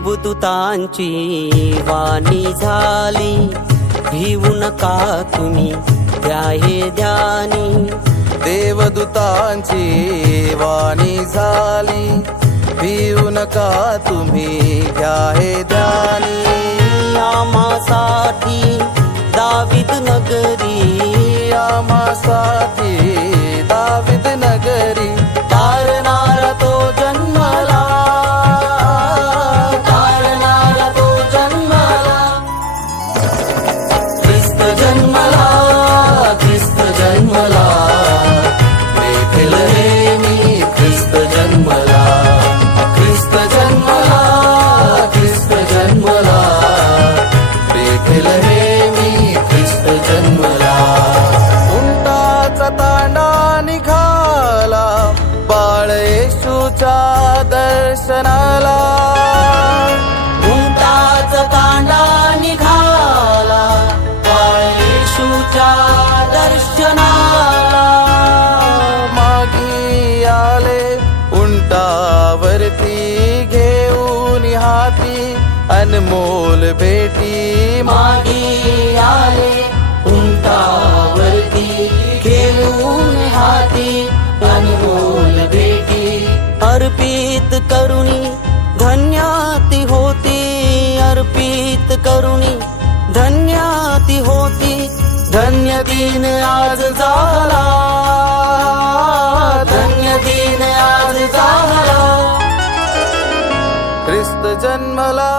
देवदूतांची वाणी झाली, भिवू नका तुम्ही द्या हे ध्यानी. देवदूतांची वाणी झाली, भिवू नका तुम्ही घ्या हे ध्यानी. आम्हासाठी दावीद नगरी, आम्हासाठी दावीद नगरी, तारणारा तो जन्मला, तारणारा तो जन्मला. ख्रिस्त जन्मला, ख्रिस्त जन्मला, बेथलेहेमी ख्रिस्त जन्मला. ख्रिस्त जन्मला, ख्रिस्त जन्मला, बेथलेहेमी ख्रिस्त जन्मला. उंटाचा तांडा निघाला बाळ येशूच्या दर्शनाला. उंटाचा तांडा निघाला बाळ येशूच्या दर्शनाला. मागी आले उंटावरती घेऊन हाती अनमोल भेटी. मागे आले उंटावरती घेऊन हाती अनमोल भेटी. अर्पित करुणी धन्याती होती, अर्पित करुणी धन्याती होती. धन्य दिन आज झाला, धन्य दिन आज झाला. ख्रिस्त जन्मला,